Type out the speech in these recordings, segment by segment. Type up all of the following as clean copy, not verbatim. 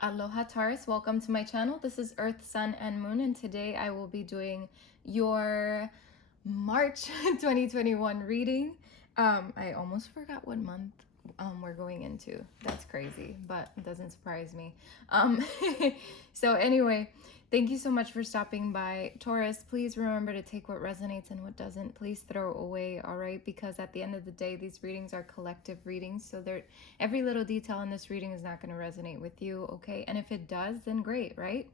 Aloha Taurus, welcome to my channel. This is Earth, Sun, and Moon, and today I will be doing your March 2021 reading. I almost forgot what month we're going into. That's crazy, but it doesn't surprise me. So anyway, thank you so much for stopping by. Taurus, please remember to take what resonates and what doesn't. Please throw away, all right? Because at the end of the day, these readings are collective readings, so every little detail in this reading is not going to resonate with you, okay? And if it does, then great, right?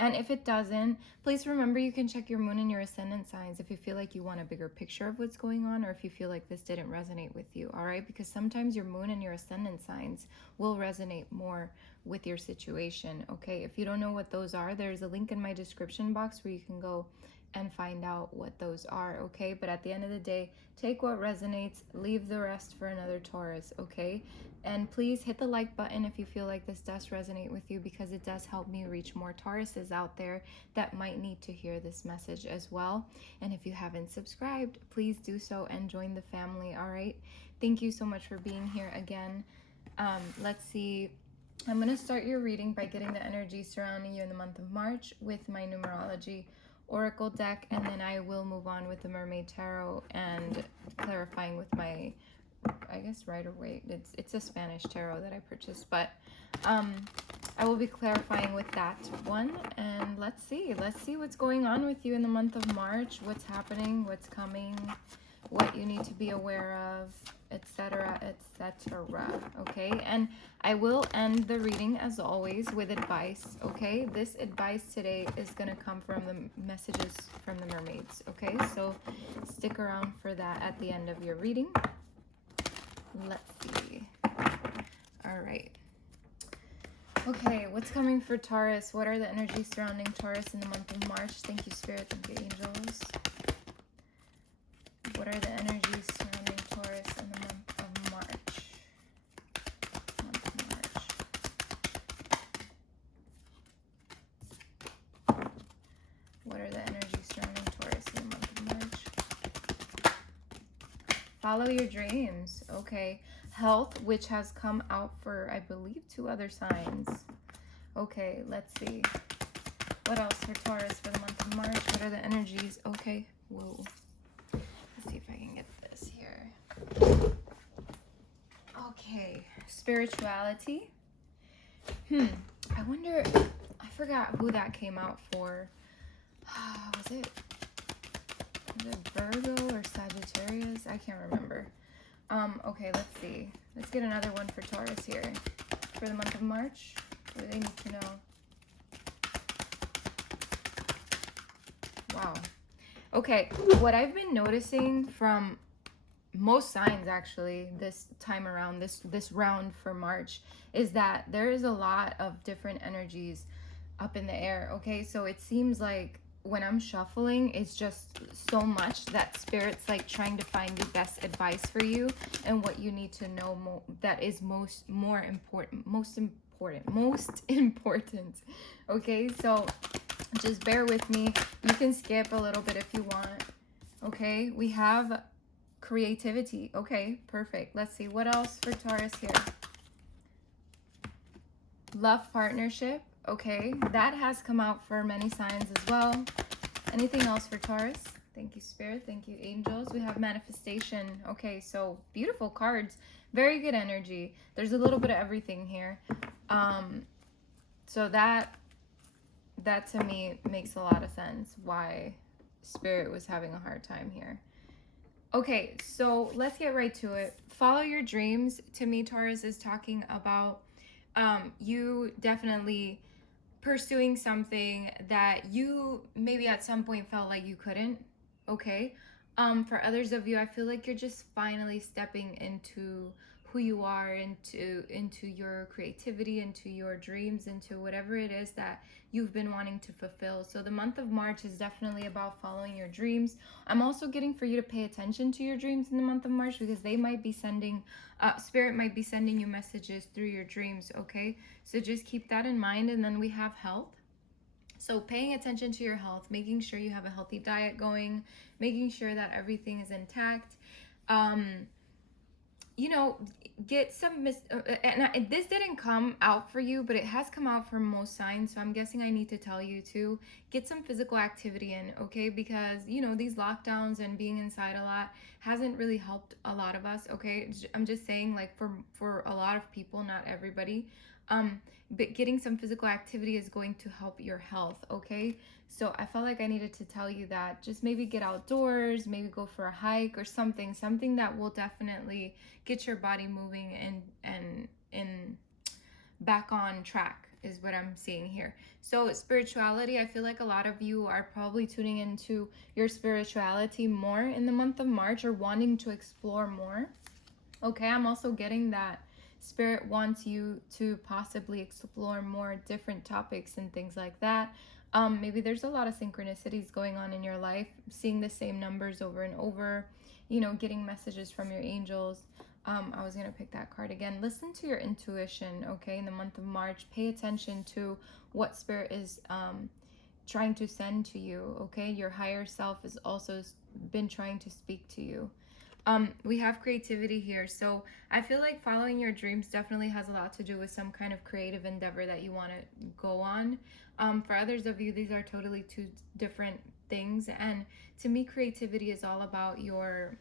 And if it doesn't, please remember you can check your moon and your ascendant signs if you feel like you want a bigger picture of what's going on, or if you feel like this didn't resonate with you, all right? Because sometimes your moon and your ascendant signs will resonate more with your situation, okay? If you don't know what those are, there's a link in my description box where you can go and find out what those are, okay? But at the end of the day, take what resonates, leave the rest for another Taurus, okay? And please hit the like button if you feel like this does resonate with you, because it does help me reach more Tauruses out there that might need to hear this message as well. And if you haven't subscribed, please do so and join the family, all right? Thank you so much for being here again. Let's see. I'm going to start your reading by getting the energy surrounding you in the month of March with my numerology oracle deck, and then I will move on with the Mermaid Tarot and clarifying with my, I guess, Rider-Waite. It's a Spanish tarot that I purchased, but I will be clarifying with that one. And let's see what's going on with you in the month of March, what's happening, what's coming, what you need to be aware of, etc., etc. Okay, and I will end the reading as always with advice. Okay, this advice today is going to come from the messages from the mermaids. Okay, so stick around for that at the end of your reading. Let's see. All right. Okay, what's coming for Taurus? What are the energies surrounding Taurus in the month of March? Thank you, Spirit. Thank you, angels. What are the energies surrounding Taurus in the month of March? What are the energies surrounding Taurus in the month of March? Follow your dreams. Okay. Health, which has come out for, I believe, 2 other signs. Okay, let's see. What else for Taurus for the month of March? What are the energies? Okay. Whoa. Let's see if I can get this here. Okay, spirituality. I wonder, I forgot who that came out for. Was it Virgo or Sagittarius? I can't remember. Okay, let's see. Let's get another one for Taurus here. For the month of March, what do they need to know? Wow. Okay, what I've been noticing from most signs actually this time around, this round for March, is that there is a lot of different energies up in the air. Okay, so it seems like when I'm shuffling, it's just so much that Spirit's like trying to find the best advice for you and what you need to know that is most important. Okay, so just bear with me. You can skip a little bit if you want. Okay, we have creativity. Okay, perfect. Let's see what else for Taurus here. Love, partnership. Okay, that has come out for many signs as well. Anything else for Taurus? Thank you, Spirit. Thank you, angels. We have manifestation. Okay, so beautiful cards. Very good energy. There's a little bit of everything here. So that to me makes a lot of sense why Spirit was having a hard time here. Okay, so let's get right to it. Follow your dreams. To me, Taurus is talking about you definitely pursuing something that you maybe at some point felt like you couldn't. Okay, for others of you, I feel like you're just finally stepping into who you are, into your creativity, into your dreams, into whatever it is that you've been wanting to fulfill. So the month of March is definitely about following your dreams. I'm also getting for you to pay attention to your dreams in the month of March, because they might be sending, Spirit might be sending you messages through your dreams, okay? So just keep that in mind. And then we have health. So paying attention to your health, making sure you have a healthy diet going, making sure that everything is intact. you know, get some this didn't come out for you, but it has come out for most signs, so I'm guessing I need to tell you to get some physical activity in, okay? Because, you know, these lockdowns and being inside a lot hasn't really helped a lot of us, okay? I'm just saying, like, for a lot of people, not everybody, but getting some physical activity is going to help your health, okay? So I felt like I needed to tell you that. Just maybe get outdoors, maybe go for a hike or something that will definitely get your body moving and back on track is what I'm seeing here. So spirituality, I feel like a lot of you are probably tuning into your spirituality more in the month of March, or wanting to explore more. Okay, I'm also getting that Spirit wants you to possibly explore more different topics and things like that. Maybe there's a lot of synchronicities going on in your life, seeing the same numbers over and over, you know, getting messages from your angels. I was going to pick that card again. Listen to your intuition, okay, in the month of March. Pay attention to what Spirit is trying to send to you, okay? Your higher self has also been trying to speak to you. We have creativity here. So I feel like following your dreams definitely has a lot to do with some kind of creative endeavor that you want to go on. For others of you, these are totally two different things. And to me, creativity is all about your,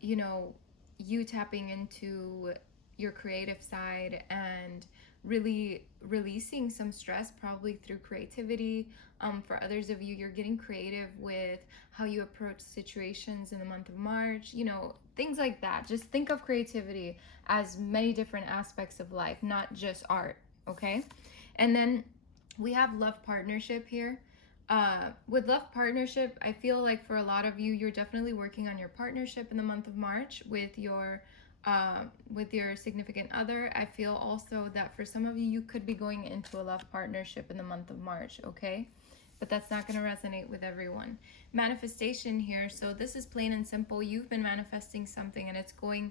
you know, you tapping into your creative side and really releasing some stress, probably through creativity. For others of you, you're getting creative with how you approach situations in the month of March, you know, things like that. Just think of creativity as many different aspects of life, not just art, okay? And then we have love partnership here. With love partnership, I feel like for a lot of you, you're definitely working on your partnership in the month of March with your significant other. I feel also that for some of you, you could be going into a love partnership in the month of March, okay? But that's not going to resonate with everyone. Manifestation here. So this is plain and simple. You've been manifesting something and it's going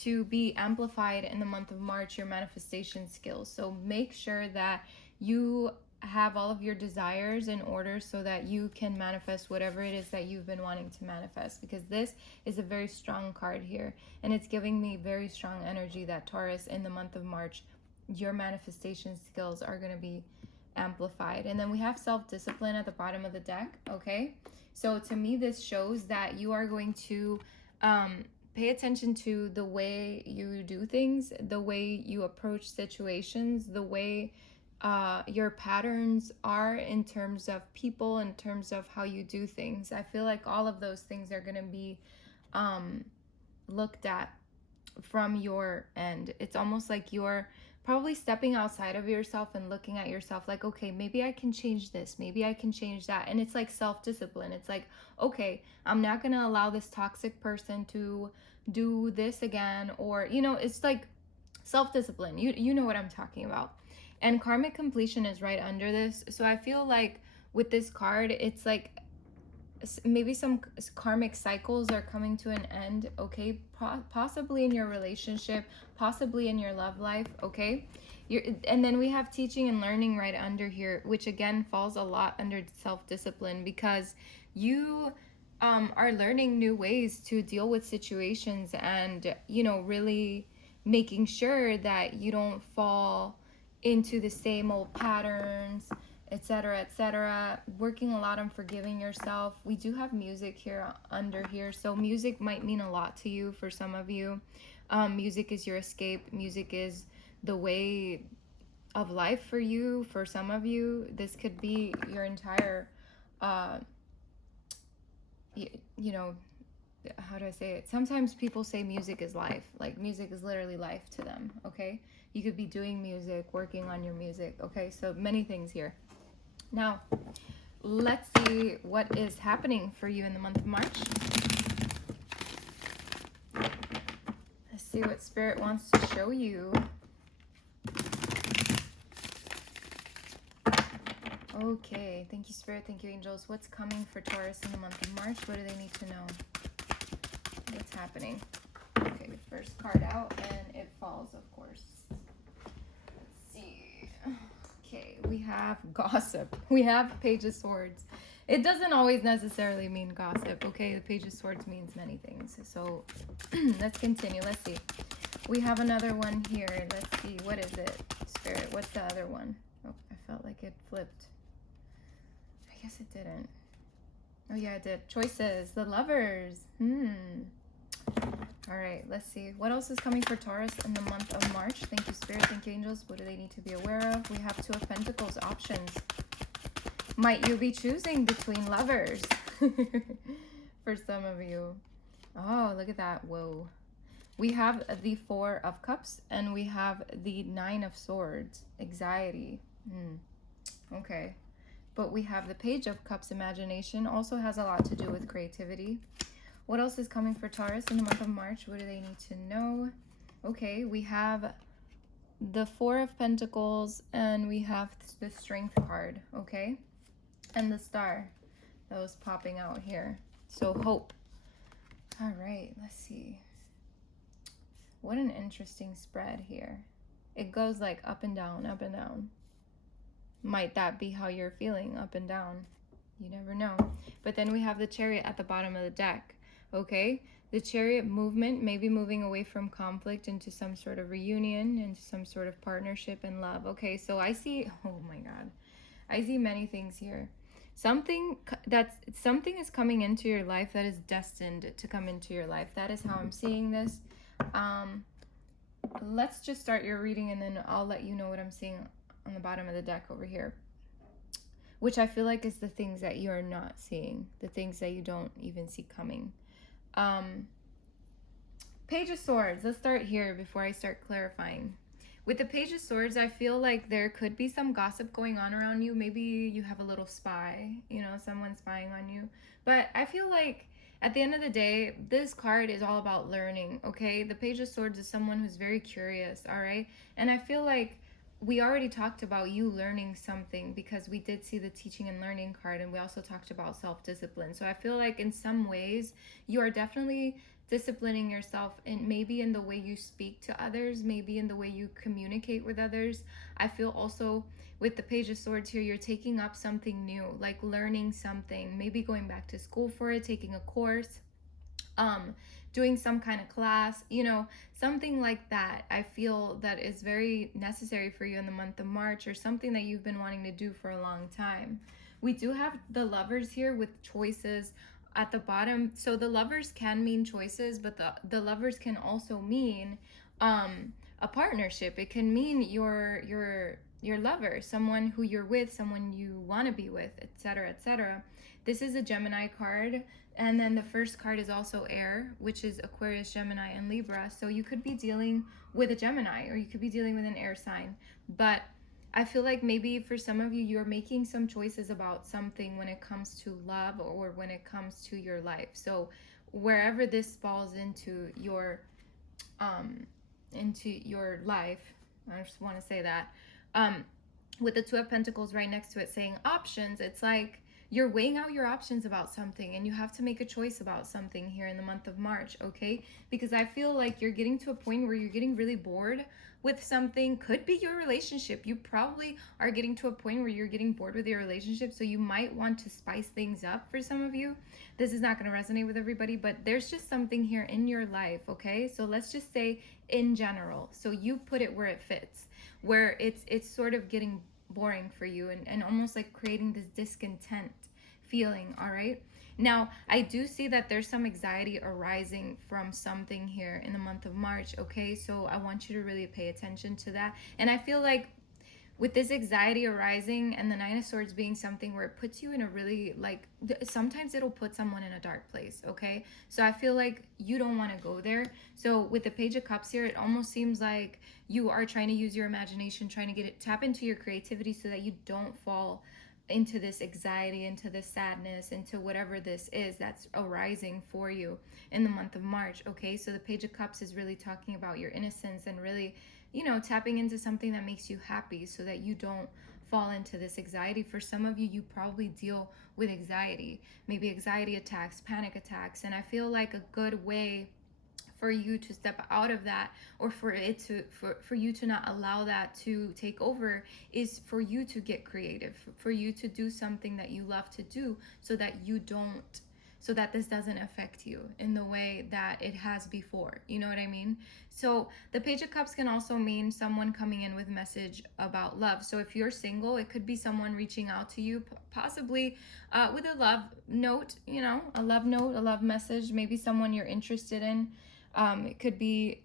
to be amplified in the month of March, your manifestation skills. So make sure that you have all of your desires in order so that you can manifest whatever it is that you've been wanting to manifest, because this is a very strong card here and it's giving me very strong energy that Taurus, in the month of March, your manifestation skills are going to be amplified. And then we have self-discipline at the bottom of the deck, okay? So to me, this shows that you are going to pay attention to the way you do things, the way you approach situations, the way your patterns are in terms of people, in terms of how you do things. I feel like all of those things are going to be looked at from your end. It's almost like you're probably stepping outside of yourself and looking at yourself like, okay, maybe I can change this, maybe I can change that. And it's like self-discipline. It's like, okay, I'm not going to allow this toxic person to do this again, or, you know, it's like self-discipline. You know what I'm talking about. And karmic completion is right under this. So I feel like with this card, it's like maybe some karmic cycles are coming to an end, okay? Possibly in your relationship, possibly in your love life, okay? And then we have teaching and learning right under here, which again falls a lot under self-discipline, because you are learning new ways to deal with situations and, you know, really making sure that you don't fall into the same old patterns, etc., etc. Working a lot on forgiving yourself. We do have music here under here, so music might mean a lot to you for some of you. Music is your escape. Music is the way of life for you. For some of you, this could be your entire you know, how do I say it? Sometimes people say music is life. Like, music is literally life to them, okay? You could be doing music, working on your music, okay? So many things here. Now, let's see what is happening for you in the month of March. Let's see what Spirit wants to show you. Okay, thank you, Spirit. Thank you, angels. What's coming for Taurus in the month of March? What do they need to know? What's happening? Okay, first card out, and it falls, of course. Let's see. Okay, we have gossip. We have Page of Swords. It doesn't always necessarily mean gossip, okay? The Page of Swords means many things. So let's continue. Let's see. We have another one here. Let's see. What is it? Spirit. What's the other one? Oh, I felt like it flipped. I guess it didn't. Oh, yeah, it did. Choices. The Lovers. All right, let's see. What else is coming for Taurus in the month of March? Thank you, Spirit. Thank you, Angels. What do they need to be aware of? We have Two of Pentacles options. Might you be choosing between lovers? For some of you. Oh, look at that. Whoa. We have the Four of Cups and we have the Nine of Swords. Anxiety. Okay. But we have the Page of Cups. Imagination also has a lot to do with creativity. What else is coming for Taurus in the month of March? What do they need to know? Okay, we have the Four of Pentacles and we have the Strength card, okay? And the Star that was popping out here. So hope. All right, let's see. What an interesting spread here. It goes like up and down, up and down. Might that be how you're feeling, up and down? You never know. But then we have the Chariot at the bottom of the deck. Okay, the Chariot movement may be moving away from conflict into some sort of reunion, into some sort of partnership and love. Okay, so I see, oh my God, I see many things here. Something is coming into your life that is destined to come into your life. That is how I'm seeing this. Let's just start your reading and then I'll let you know what I'm seeing on the bottom of the deck over here, which I feel like is the things that you're not seeing, the things that you don't even see coming. Page of Swords. Let's start here before I start clarifying. With the Page of Swords, I feel like there could be some gossip going on around you. Maybe you have a little spy, you know, someone spying on you. But I feel like at the end of the day, this card is all about learning, okay? The Page of Swords is someone who's very curious, all right? And I feel like we already talked about you learning something because we did see the teaching and learning card, and we also talked about self-discipline. So I feel like in some ways you are definitely disciplining yourself, and maybe in the way you speak to others, maybe in the way you communicate with others. I feel also with the Page of Swords here, you're taking up something new, like learning something, maybe going back to school for it, taking a course, doing some kind of class, you know, something like that. I feel that is very necessary for you in the month of March, or something that you've been wanting to do for a long time. We do have the Lovers here with choices at the bottom. So the Lovers can mean choices, but the Lovers can also mean a partnership. It can mean your lover, someone who you're with, someone you want to be with, etc., etc. This is a Gemini card. And then the first card is also air, which is Aquarius, Gemini, and Libra. So you could be dealing with a Gemini, or you could be dealing with an air sign. But I feel like maybe for some of you, you're making some choices about something when it comes to love or when it comes to your life. So wherever this falls into your life, I just want to say that, with the Two of Pentacles right next to it saying options, it's like you're weighing out your options about something, and you have to make a choice about something here in the month of March, okay? Because I feel like you're getting to a point where you're getting really bored with something. Could be your relationship. You probably are getting to a point where you're getting bored with your relationship, so you might want to spice things up for some of you. This is not going to resonate with everybody, but there's just something here in your life, okay? So let's just say in general. So you put it where it fits, where it's sort of getting boring for you, and almost like creating this discontent feeling, all right? Now, I do see that there's some anxiety arising from something here in the month of March, okay? So I want you to really pay attention to that. And I feel like with this anxiety arising and the Nine of Swords being something where it puts you in a really, like, sometimes it'll put someone in a dark place, okay? So I feel like you don't want to go there. So with the Page of Cups here, it almost seems like you are trying to use your imagination, trying to tap into your creativity so that you don't fall into this anxiety, into this sadness, into whatever this is that's arising for you in the month of March, okay? So the Page of Cups is really talking about your innocence and really, you know, tapping into something that makes you happy so that you don't fall into this anxiety. For some of you, you probably deal with anxiety, maybe anxiety attacks, panic attacks, and I feel like a good way for you to step out of that, or for it to for you to not allow that to take over, is for you to get creative, for you to do something that you love to do, so that you don't, so that this doesn't affect you in the way that it has before. You know what I mean? So the Page of Cups can also mean someone coming in with a message about love. So if you're single, it could be someone reaching out to you, possibly with a love note, you know, a love note, a love message, maybe someone you're interested in. It could be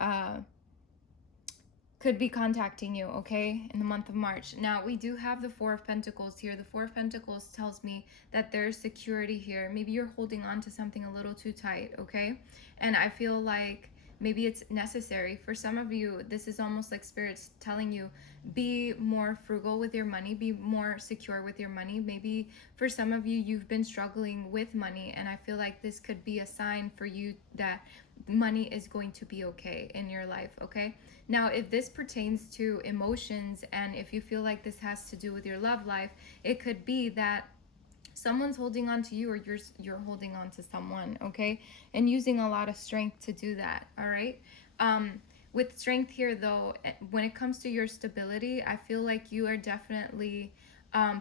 contacting you, okay, in the month of March. Now, we do have the Four of Pentacles here. The Four of Pentacles tells me that there's security here. Maybe you're holding on to something a little too tight, okay? And I feel like maybe it's necessary. For some of you, this is almost like Spirit's telling you, be more frugal with your money, be more secure with your money. Maybe for some of you, you've been struggling with money, and I feel like this could be a sign for you that money is going to be okay in your life, okay? Now, if this pertains to emotions, and if you feel like this has to do with your love life, it could be that someone's holding on to you, or you're holding on to someone, okay? And using a lot of strength to do that, all right? With strength here, though, when it comes to your stability, I feel like you are definitely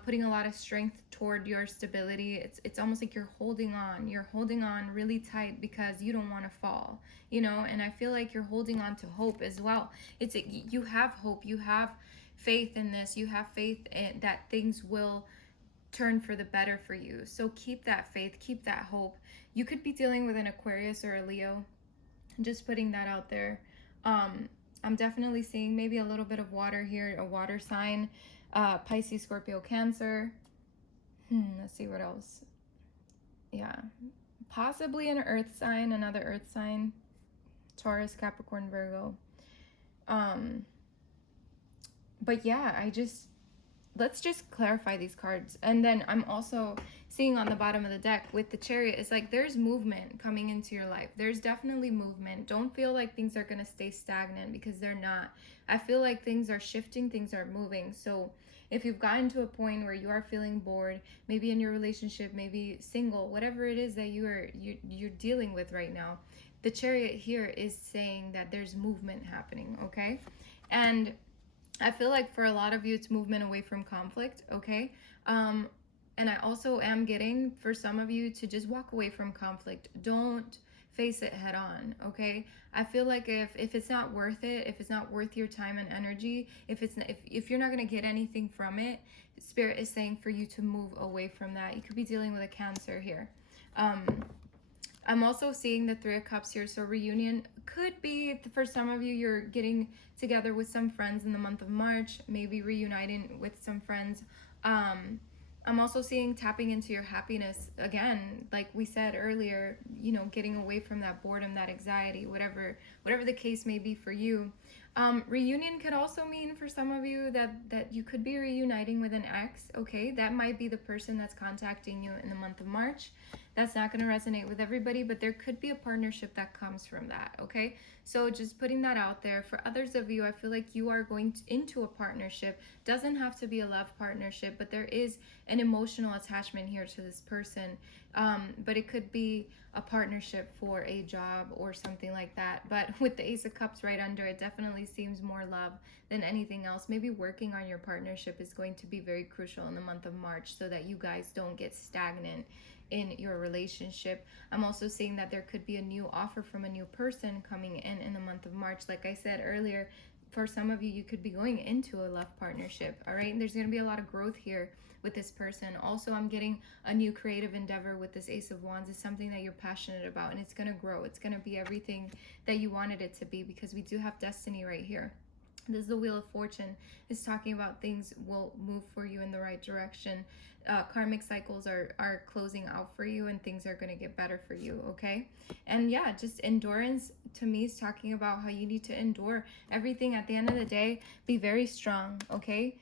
putting a lot of strength toward your stability. It's almost like you're holding on really tight because you don't want to fall, you know. And I feel like you're holding on to hope as well. You have hope, you have faith in this, you have faith in that things will turn for the better for you. So keep that faith, keep that hope. You could be dealing with an Aquarius or a Leo. I'm just putting that out there. I'm definitely seeing maybe a little bit of water here, a water sign, Pisces, Scorpio, Cancer. Let's see what else. Yeah, possibly an earth sign, another earth sign, Taurus, Capricorn, Virgo. But yeah, let's just clarify these cards. And then I'm also seeing on the bottom of the deck with the Chariot, it's like there's movement coming into your life. There's definitely movement. Don't feel like things are going to stay stagnant, because they're not. I feel like things are shifting, things are moving. So if you've gotten to a point where you are feeling bored, maybe in your relationship, maybe single, whatever it is that you're dealing with right now, the Chariot here is saying that there's movement happening, okay? And I feel like for a lot of you, it's movement away from conflict, okay? And I also am getting, for some of you, to just walk away from conflict. Don't face it head on, okay? I feel like if it's not worth it, if it's not worth your time and energy, if you're not going to get anything from it, Spirit is saying for you to move away from that. You could be dealing with a Cancer here. I'm also seeing the Three of Cups here. So reunion could be, for some of you, you're getting together with some friends in the month of March, maybe reuniting with some friends. I'm also seeing tapping into your happiness again, like we said earlier, you know, getting away from that boredom, that anxiety, whatever the case may be for you. Reunion could also mean for some of you that you could be reuniting with an ex, okay? That might be the person that's contacting you in the month of March. That's not going to resonate with everybody, but there could be a partnership that comes from that, okay? So just putting that out there. For others of you, I feel like you are going into a partnership. Doesn't have to be a love partnership, but there is an emotional attachment here to this person. But it could be a partnership for a job or something like that. But with the Ace of Cups right under, it definitely seems more love than anything else. Maybe working on your partnership is going to be very crucial in the month of March, so that you guys don't get stagnant in your relationship. I'm also seeing that there could be a new offer from a new person coming in the month of March. Like I said earlier, for some of you, you could be going into a love partnership, all right? And there's going to be a lot of growth here with this person. Also, I'm getting a new creative endeavor with this Ace of Wands. It's something that you're passionate about, and it's going to grow. It's going to be everything that you wanted it to be, because we do have destiny right here. This is the Wheel of Fortune. It's talking about things will move for you in the right direction. Karmic cycles are closing out for you, and things are going to get better for you, okay? And yeah, just endurance to me is talking about how you need to endure everything. At the end of the day, be very strong, okay?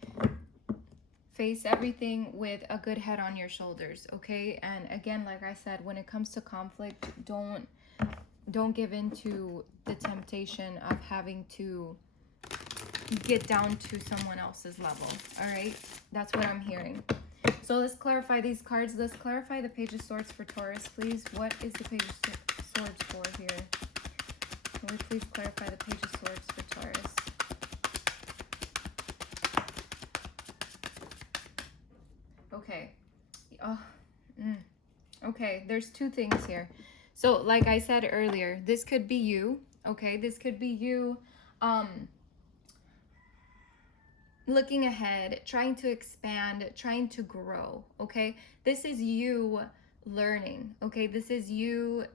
Face everything with a good head on your shoulders, okay? And again, like I said, when it comes to conflict, don't give in to the temptation of having to get down to someone else's level, all right? That's what I'm hearing. So let's clarify these cards. Let's clarify the Page of Swords for Taurus, please. What is the Page of Swords for here? Can we please clarify the Page of Swords for Taurus? Okay. Oh, okay, there's two things here. So like I said earlier, this could be you. Okay, this could be you looking ahead, trying to expand, trying to grow. Okay, this is you learning. Okay, this is you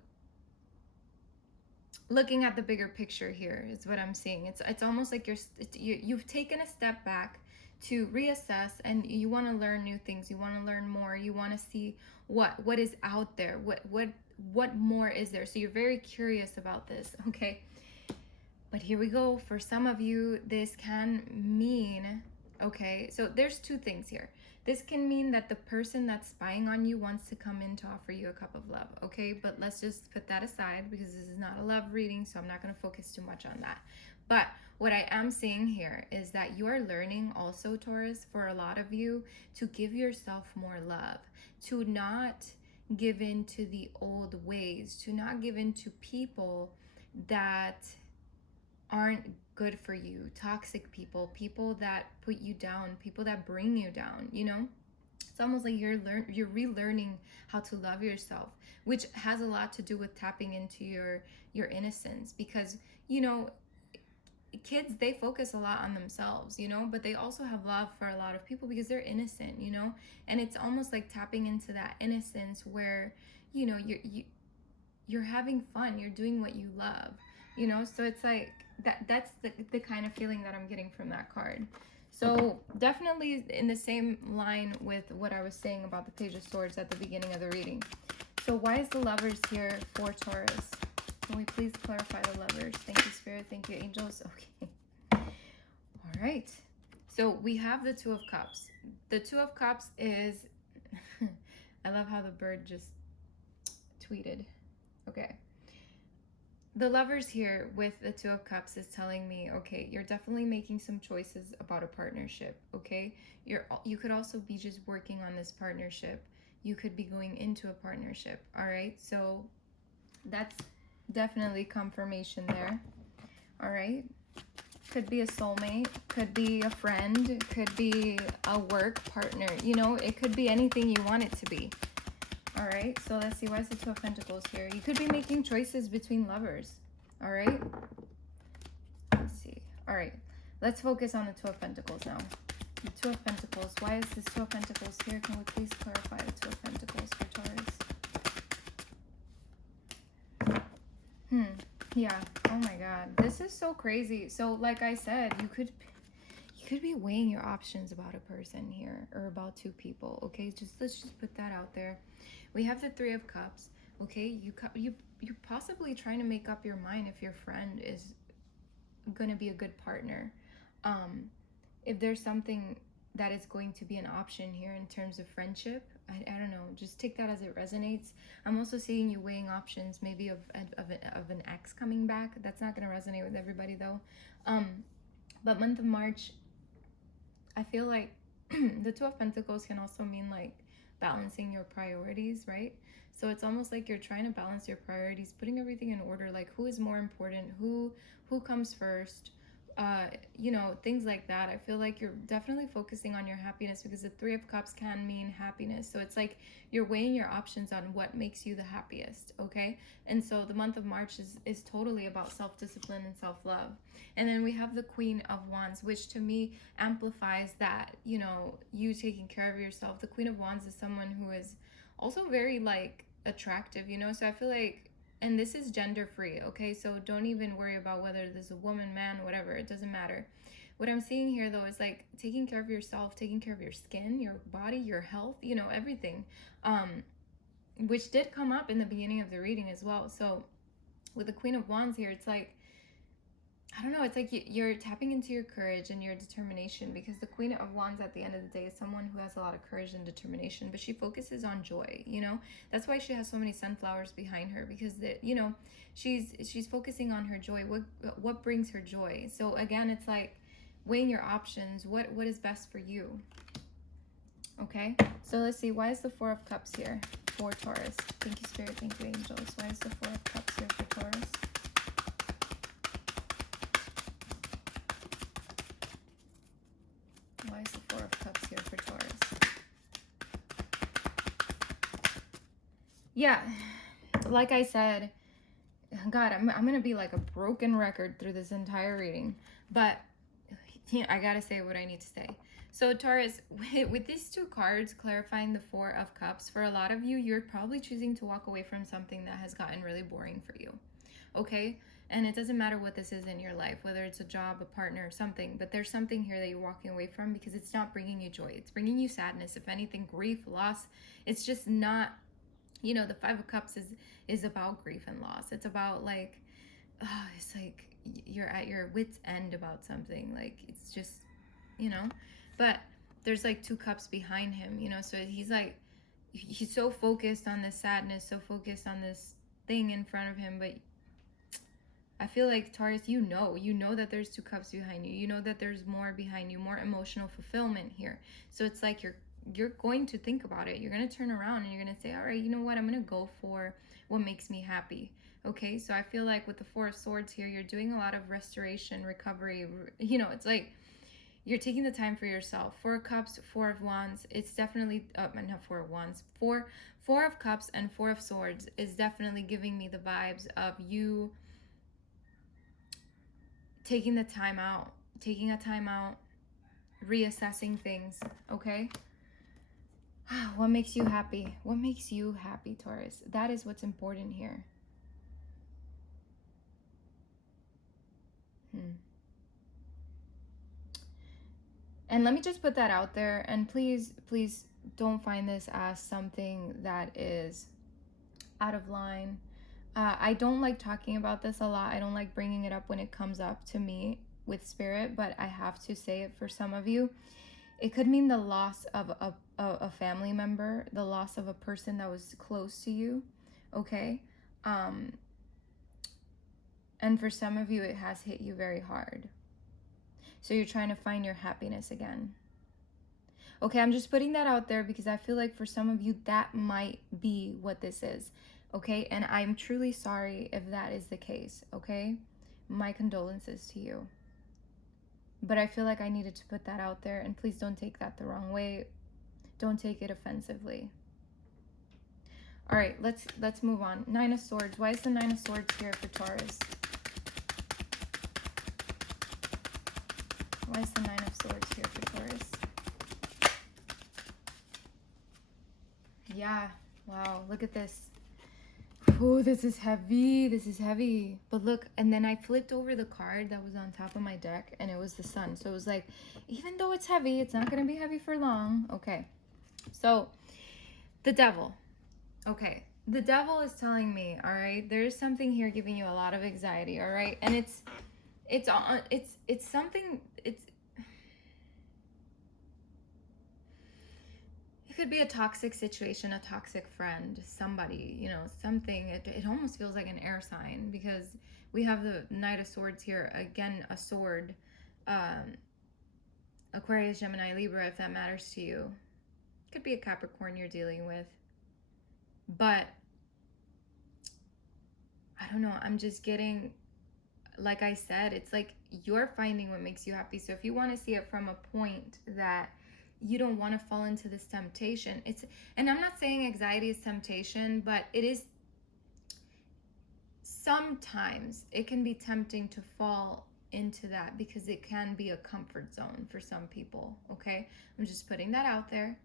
looking at the bigger picture here is what I'm seeing. It's almost like you've taken a step back to reassess, and you want to learn new things. You want to learn more. You want to see what is out there. What more is there? So you're very curious about this, okay? But here we go. For some of you, this can mean, okay, so there's two things here. This can mean that the person that's spying on you wants to come in to offer you a cup of love, okay? But let's just put that aside because this is not a love reading, so I'm not going to focus too much on that. But what I am seeing here is that you are learning also, Taurus, for a lot of you, to give yourself more love, to not give in to the old ways, to not give in to people that aren't good for you, toxic people, people that put you down, people that bring you down, you know? It's almost like you're relearning how to love yourself, which has a lot to do with tapping into your innocence, because, you know, kids, they focus a lot on themselves, you know, but they also have love for a lot of people because they're innocent, you know? And it's almost like tapping into that innocence where, you know, you're having fun, you're doing what you love, you know? So it's like that's the kind of feeling that I'm getting from that card. So definitely in the same line with what I was saying about the Page of Swords at the beginning of the reading. So why is the Lovers here for Taurus? Can we please clarify the Lovers? Thank you, Spirit. Thank you, Angels. Okay. All right. So we have the Two of Cups. The Two of Cups is... I love how the bird just tweeted. Okay. The Lovers here with the Two of Cups is telling me, okay, you're definitely making some choices about a partnership, okay? You could also be just working on this partnership. You could be going into a partnership, all right? So that's definitely confirmation there, all right? Could be a soulmate, could be a friend, could be a work partner, you know? It could be anything you want it to be. All right, so let's see. Why is the Two of Pentacles here? You could be making choices between lovers. All right. Let's see. All right, let's focus on the Two of Pentacles now. The Two of Pentacles. Why is this Two of Pentacles here? Can we please clarify the Two of Pentacles for Taurus? Yeah. Oh my God. This is so crazy. So like I said, you could be weighing your options about a person here, or about two people, okay? Let's just put that out there. We have the Three of Cups, okay? You're possibly trying to make up your mind if your friend is going to be a good partner. If there's something that is going to be an option here in terms of friendship, I don't know, just take that as it resonates. I'm also seeing you weighing options maybe of an ex coming back. That's not going to resonate with everybody though. But month of March, I feel like the Two of Pentacles can also mean like balancing your priorities, right? So it's almost like you're trying to balance your priorities, putting everything in order, like who is more important, who comes first, you know, things like that. I feel like you're definitely focusing on your happiness, because the Three of Cups can mean happiness. So it's like you're weighing your options on what makes you the happiest, okay? And so the month of March is totally about self-discipline and self-love. And then we have the Queen of Wands, which to me amplifies that, you know, you taking care of yourself. The Queen of Wands is someone who is also very like attractive, you know? So I feel like, and this is gender free, okay? So don't even worry about whether this is a woman, man, whatever, it doesn't matter. What I'm seeing here though is like taking care of yourself, taking care of your skin, your body, your health, you know, everything, which did come up in the beginning of the reading as well. So with the Queen of Wands here, it's like, I don't know, it's like you're tapping into your courage and your determination, because the Queen of Wands at the end of the day is someone who has a lot of courage and determination, but she focuses on joy, you know? That's why she has so many sunflowers behind her, because you know, she's focusing on her joy. What brings her joy? So again, it's like weighing your options. What is best for you? Okay, so let's see. Why is the Four of Cups here for Taurus? Thank you, Spirit. Thank you, Angels. Why is the Four of Cups here for Taurus? Yeah, like I said, God, I'm gonna be like a broken record through this entire reading, but I gotta say what I need to say. So Taurus, with these two cards clarifying the Four of Cups, for a lot of you, you're probably choosing to walk away from something that has gotten really boring for you. Okay? And it doesn't matter what this is in your life, whether it's a job, a partner, something, but there's something here that you're walking away from because it's not bringing you joy. It's bringing you sadness, if anything, grief, loss. It's just not, you know, the Five of Cups is about grief and loss. It's about like, it's like you're at your wit's end about something. Like, it's just, you know, but there's like two cups behind him, you know, so he's like, he's so focused on this sadness, so focused on this thing in front of him, but I feel like Taurus, you know that there's two cups behind you. You know that there's more behind you, more emotional fulfillment here. So it's like you're going to think about it. You're going to turn around and you're going to say, all right, you know what? I'm going to go for what makes me happy. Okay, so I feel like with the Four of Swords here, you're doing a lot of restoration, recovery. You know, it's like you're taking the time for yourself. Four of Cups, Four of Wands. It's definitely, not Four of Wands. Four of Cups and Four of Swords is definitely giving me the vibes of you taking a time out, reassessing things, okay? What makes you happy? What makes you happy, Taurus? That is what's important here. And let me just put that out there, and please don't find this as something that is out of line. I don't like talking about this a lot. I don't like bringing it up when it comes up to me with spirit, but I have to say it for some of you. It could mean the loss of a family member, the loss of a person that was close to you, okay? And for some of you, it has hit you very hard. So you're trying to find your happiness again. Okay, I'm just putting that out there because I feel like for some of you, that might be what this is. Okay, and I'm truly sorry if that is the case. Okay, my condolences to you. But I feel like I needed to put that out there, and please don't take that the wrong way. Don't take it offensively. All right, let's move on. Nine of Swords. Why is the Nine of Swords here for Taurus? Why is the Nine of Swords here for Taurus? Yeah, wow, look at this. Oh, this is heavy. This is heavy. But look, and then I flipped over the card that was on top of my deck, and it was the Sun. So it was like, even though it's heavy, it's not going to be heavy for long. Okay. So the Devil. Okay. The Devil is telling me, all right, there's something here giving you a lot of anxiety, all right? And it's something, it could be a toxic situation, a toxic friend, somebody, you know, something. It almost feels like an air sign because we have the Knight of Swords here. Again, a sword. Aquarius, Gemini, Libra, if that matters to you. Could be a Capricorn you're dealing with. But I don't know. I'm just getting, like I said, it's like you're finding what makes you happy. So if you want to see it from a point that you don't want to fall into this temptation, and I'm not saying anxiety is temptation, but it is, sometimes it can be tempting to fall into that because it can be a comfort zone for some people. Okay, I'm just putting that out there.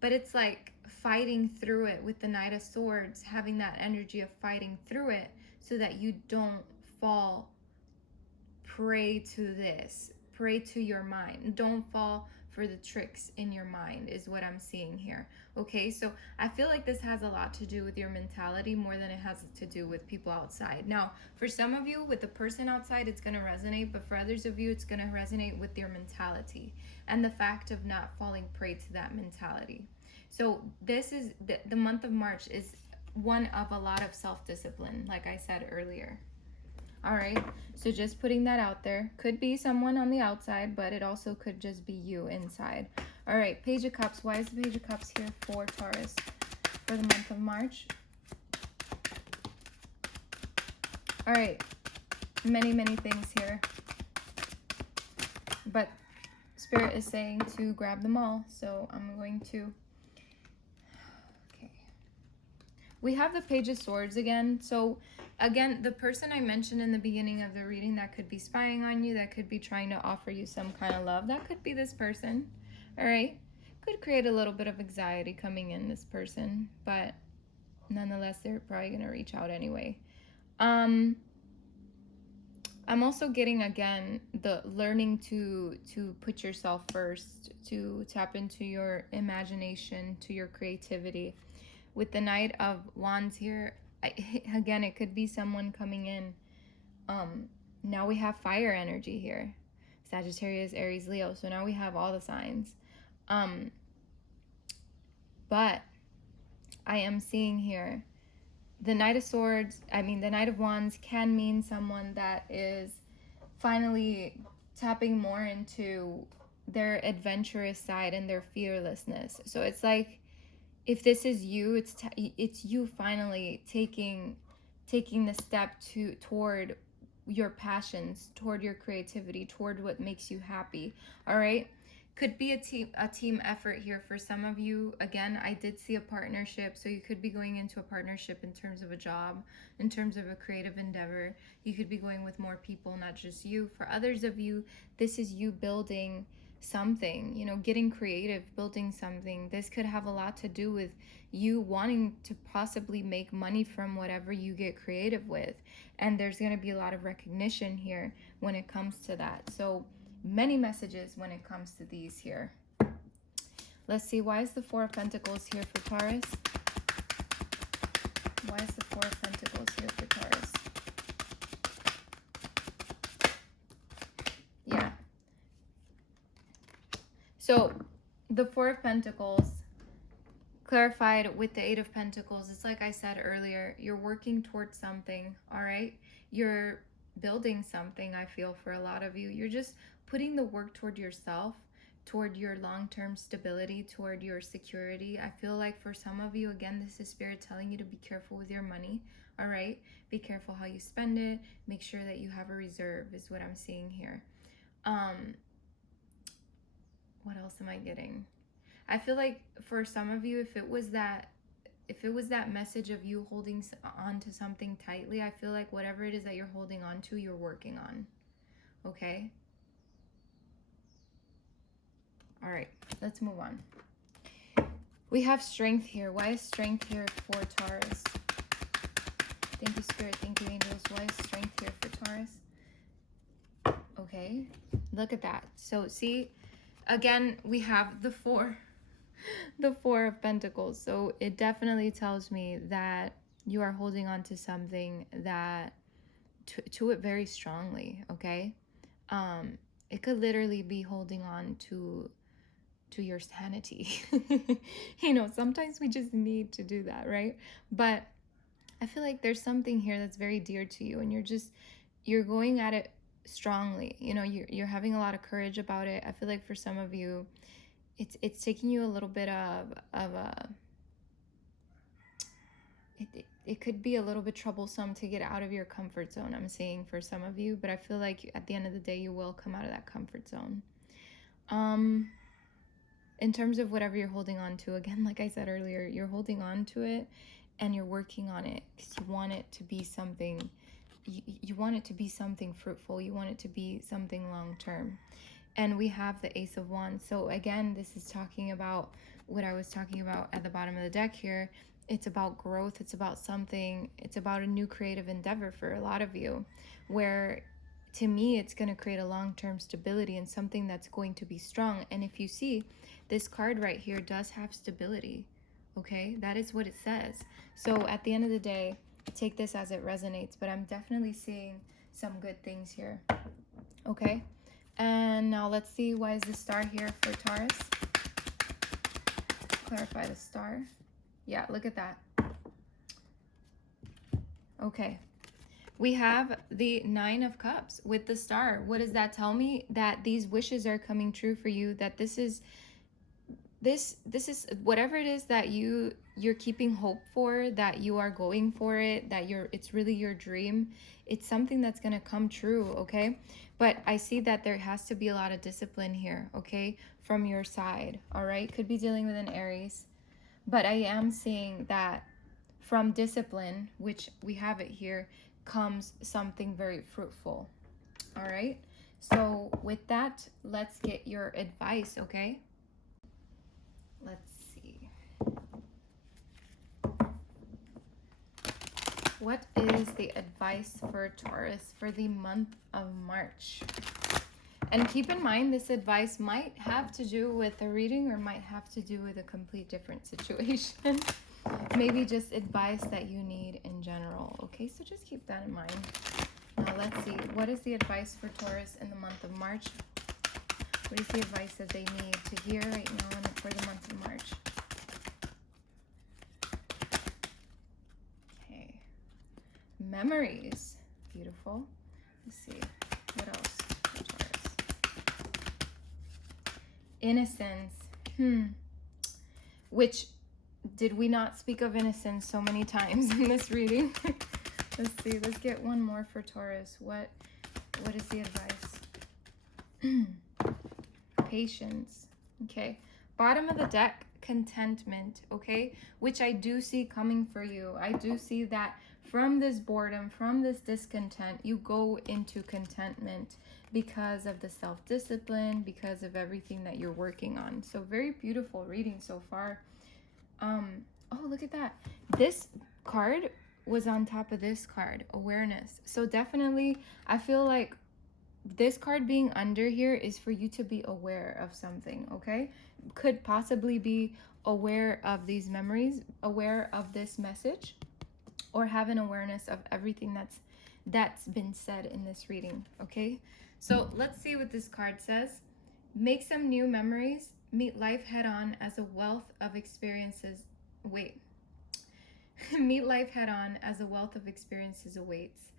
But it's like fighting through it with the Knight of Swords, having that energy of fighting through it so that you don't fall prey to this, prey to your mind. Don't fall for the tricks in your mind is what I'm seeing here. Okay, so I feel like this has a lot to do with your mentality more than it has to do with people outside. Now, for some of you, with the person outside, it's going to resonate, but for others of you, it's going to resonate with your mentality and the fact of not falling prey to that mentality. So this is, the month of March is one of a lot of self-discipline, like I said earlier. All right, so just putting that out there. Could be someone on the outside, but it also could just be you inside. All right, Page of Cups. Why is the Page of Cups here for Taurus for the month of March? All right, many things here. But Spirit is saying to grab them all, so I'm going to... Okay. We have the Page of Swords again. So again, the person I mentioned in the beginning of the reading that could be spying on you, that could be trying to offer you some kind of love, that could be this person. All right, could create a little bit of anxiety coming in, this person, but nonetheless they're probably going to reach out anyway. I'm also getting, again, the learning to put yourself first, to tap into your imagination, to your creativity. With the Knight of Wands here, again, it could be someone coming in. Now we have fire energy here. Sagittarius, Aries, Leo. So now we have all the signs. But I am seeing here the Knight of Swords, the Knight of Wands can mean someone that is finally tapping more into their adventurous side and their fearlessness. So it's like, if this is you, it's you finally taking the step toward your passions, toward your creativity, toward what makes you happy. All right, could be a team effort here for some of you. Again, I did see a partnership, so you could be going into a partnership in terms of a job, in terms of a creative endeavor. You could be going with more people, not just you. For others of you, this is you building something, you know, getting creative, building something. This could have a lot to do with you wanting to possibly make money from whatever you get creative with, and there's going to be a lot of recognition here when it comes to that. So many messages when it comes to these here. Let's see, why is the Four of Pentacles here for Taurus? Why is the Four of Pentacles here for Taurus? Yeah. So the Four of Pentacles clarified with the Eight of Pentacles. It's like I said earlier, you're working towards something, all right? You're building something, I feel, for a lot of you. You're just putting the work toward yourself, toward your long-term stability, toward your security. I feel like for some of you, again, this is Spirit telling you to be careful with your money, all right? Be careful how you spend it. Make sure that you have a reserve is what I'm seeing here. What else am I getting? I feel like for some of you, if it was that message of you holding on to something tightly, I feel like whatever it is that you're holding on to, you're working on. Okay? All right, let's move on. We have strength here. Why is strength here for Taurus? Thank you, Spirit. Thank you, angels. Why is strength here for Taurus? Okay, look at that. So see, again, we have the four of Pentacles. So it definitely tells me that you are holding on to something that to it very strongly. Okay, it could literally be holding on to your sanity. You know, sometimes we just need to do that, right? But I feel like there's something here that's very dear to you, and you're going at it strongly. You know, you're having a lot of courage about it. I feel like for some of you, it's taking you a little bit of a it could be a little bit troublesome to get out of your comfort zone, I'm seeing, for some of you, but I feel like at the end of the day you will come out of that comfort zone. In terms of whatever you're holding on to, again, like I said earlier, you're holding on to it and you're working on it because you want it to be something, you want it to be something fruitful, you want it to be something long-term. And we have the Ace of Wands. So again, this is talking about what I was talking about at the bottom of the deck here. It's about growth. It's about something. It's about a new creative endeavor for a lot of you, where to me, it's going to create a long-term stability and something that's going to be strong. And if you see, this card right here does have stability. Okay, that is what it says. So at the end of the day, take this as it resonates, but I'm definitely seeing some good things here. Okay, and now let's see, why is the star here for Taurus? Clarify the star. Yeah, look at that. Okay, we have the Nine of Cups with the star. What does that tell me? That these wishes are coming true for you, that this is whatever it is that you're keeping hope for, that you are going for it, that it's really your dream. It's something that's going to come true, okay? But I see that there has to be a lot of discipline here, okay, from your side, all right? Could be dealing with an Aries, but I am seeing that from discipline, which we have it here, comes something very fruitful. All right. So with that, let's get your advice, okay? Let's see. What is the advice for Taurus for the month of March? And keep in mind, this advice might have to do with a reading or might have to do with a complete different situation. Maybe just advice that you need in general. Okay, so just keep that in mind. Now let's see. What is the advice for Taurus in the month of March? What is the advice that they need to hear right now for the month of March? Okay. Memories. Beautiful. Let's see. What else for Taurus? Innocence. Which, did we not speak of innocence so many times in this reading? Let's see. Let's get one more for Taurus. What is the advice? Patience. Okay. Bottom of the deck, contentment. Okay. Which I do see coming for you. I do see that from this boredom, from this discontent, you go into contentment because of the self-discipline, because of everything that you're working on. So very beautiful reading so far. Oh, look at that. This card was on top of this card, awareness. So definitely, I feel like this card being under here is for you to be aware of something, okay? Could possibly be aware of these memories, aware of this message, or have an awareness of everything that's been said in this reading, okay? So let's see what this card says. Make some new memories. Meet life head on as a wealth of experiences. Meet life head on as a wealth of experiences awaits.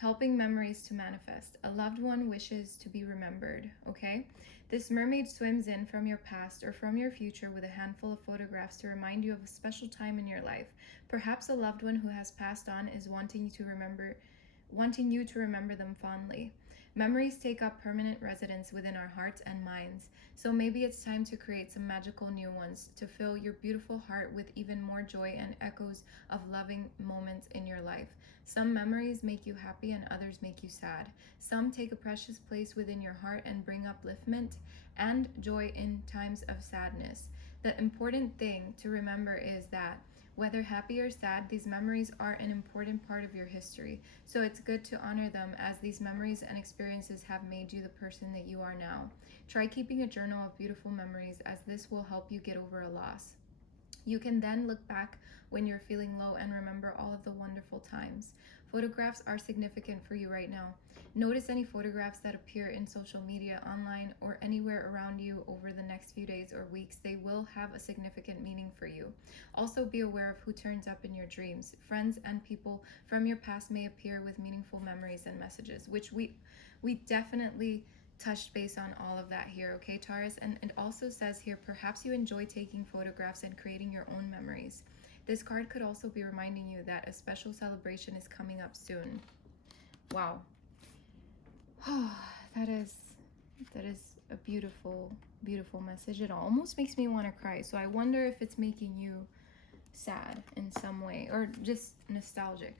Helping memories to manifest. A loved one wishes to be remembered, okay? This mermaid swims in from your past or from your future with a handful of photographs to remind you of a special time in your life. Perhaps a loved one who has passed on is wanting you to remember them fondly. Memories take up permanent residence within our hearts and minds, so maybe it's time to create some magical new ones to fill your beautiful heart with even more joy and echoes of loving moments in your life. Some memories make you happy and others make you sad. Some take a precious place within your heart and bring upliftment and joy in times of sadness. The important thing to remember is that whether happy or sad, these memories are an important part of your history. So it's good to honor them, as these memories and experiences have made you the person that you are now. Try keeping a journal of beautiful memories, as this will help you get over a loss. You can then look back when you're feeling low and remember all of the wonderful times. Photographs are significant for you right now. Notice any photographs that appear in social media, online, or anywhere around you over the next few days or weeks. They will have a significant meaning for you. Also be aware of who turns up in your dreams. Friends and people from your past may appear with meaningful memories and messages, which we definitely touched base on all of that here, okay, Taurus? And it also says here, perhaps you enjoy taking photographs and creating your own memories. This card could also be reminding you that a special celebration is coming up soon. Wow. That is a beautiful, beautiful message. It almost makes me want to cry. So I wonder if it's making you sad in some way or just nostalgic.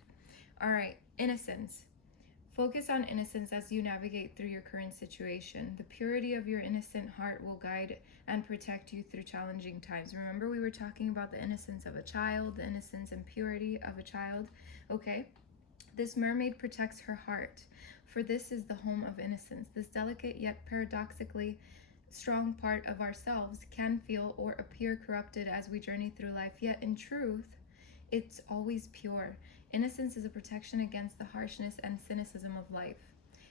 All right, innocence. Focus on innocence as you navigate through your current situation. The purity of your innocent heart will guide and protect you through challenging times. Remember, we were talking about the innocence of a child, the innocence and purity of a child. Okay, this mermaid protects her heart, for this is the home of innocence. This delicate yet paradoxically strong part of ourselves can feel or appear corrupted as we journey through life, yet in truth, it's always pure. Innocence is a protection against the harshness and cynicism of life.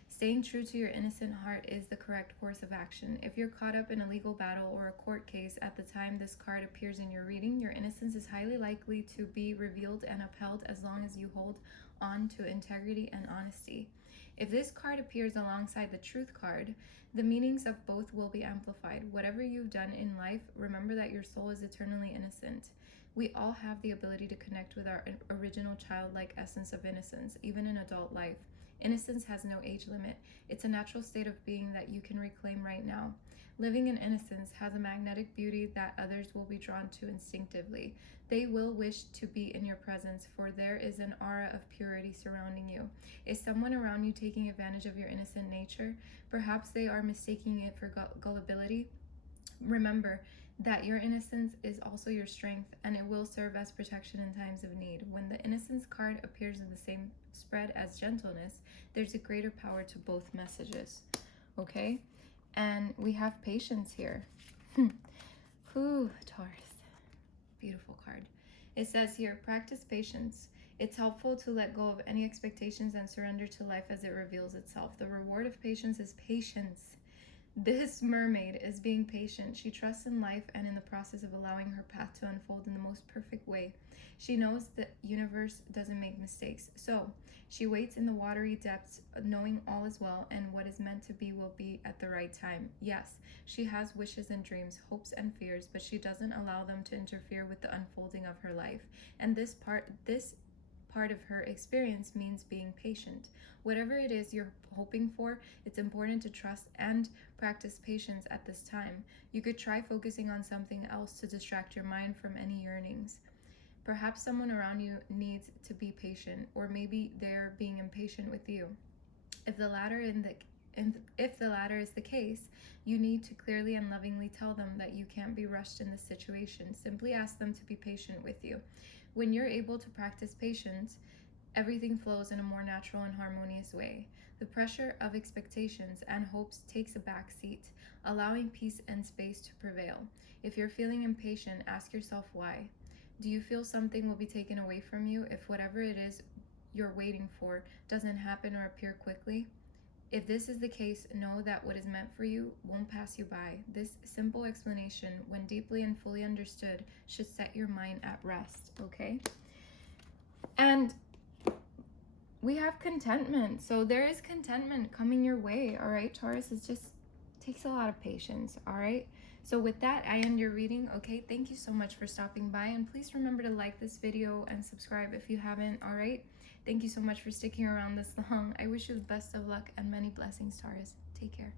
Staying true to your innocent heart is the correct course of action. If you're caught up in a legal battle or a court case at the time this card appears in your reading, your innocence is highly likely to be revealed and upheld as long as you hold on to integrity and honesty. If this card appears alongside the truth card, the meanings of both will be amplified. Whatever you've done in life, remember that your soul is eternally innocent. We all have the ability to connect with our original childlike essence of innocence, even in adult life. Innocence has no age limit. It's a natural state of being that you can reclaim right now. Living in innocence has a magnetic beauty that others will be drawn to instinctively. They will wish to be in your presence, for there is an aura of purity surrounding you. Is someone around you taking advantage of your innocent nature? Perhaps they are mistaking it for gullibility. Remember that your innocence is also your strength, and it will serve as protection in times of need. When the innocence card appears in the same spread as gentleness, there's a greater power to both messages. Okay? And we have patience here. Ooh, Taurus. Beautiful card. It says here, practice patience. It's helpful to let go of any expectations and surrender to life as it reveals itself. The reward of patience is patience. This mermaid is being patient. She trusts in life and in the process of allowing her path to unfold in the most perfect way. She knows the universe doesn't make mistakes. So she waits in the watery depths, knowing all is well and what is meant to be will be at the right time. Yes, she has wishes and dreams, hopes and fears, but she doesn't allow them to interfere with the unfolding of her life. And this part of her experience means being patient. Whatever it is you're hoping for, it's important to trust and practice patience at this time. You could try focusing on something else to distract your mind from any yearnings. Perhaps someone around you needs to be patient, or maybe they're being impatient with you. If the latter is the case, you need to clearly and lovingly tell them that you can't be rushed in this situation. Simply ask them to be patient with you. When you're able to practice patience, everything flows in a more natural and harmonious way. The pressure of expectations and hopes takes a back seat, allowing peace and space to prevail. If you're feeling impatient, ask yourself why. Do you feel something will be taken away from you if whatever it is you're waiting for doesn't happen or appear quickly? If this is the case, know that what is meant for you won't pass you by. This simple explanation, when deeply and fully understood, should set your mind at rest, okay? And we have contentment. So there is contentment coming your way, all right, Taurus? It just takes a lot of patience, all right? So with that, I end your reading, okay? Thank you so much for stopping by, and please remember to like this video and subscribe if you haven't, all right? Thank you so much for sticking around this long. I wish you the best of luck and many blessings, Taurus. Take care.